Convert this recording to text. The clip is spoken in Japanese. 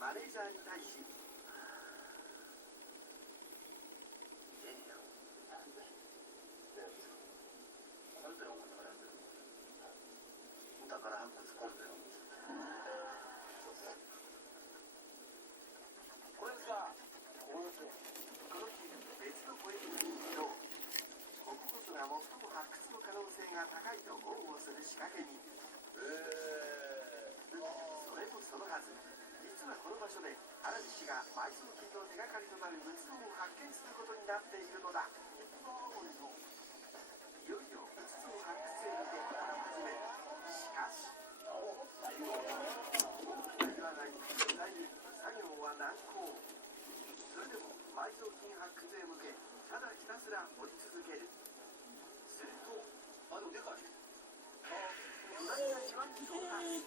マネージャーに対し、宝発掘コンペをこれさ、この日別のポエムにこここそが最も発掘の可能性が高いと豪語する仕掛けに、それもそのはず、実はこの場所で原西が埋蔵金の手がかりとなる仏像を発見することになっているのだ。いよいよ仏像発掘へ向け始める。しかし岩が行く際に作業は難航。それでも埋蔵金発掘へ向けただひたすら掘り続ける。するとでかい。隣が岩に到達。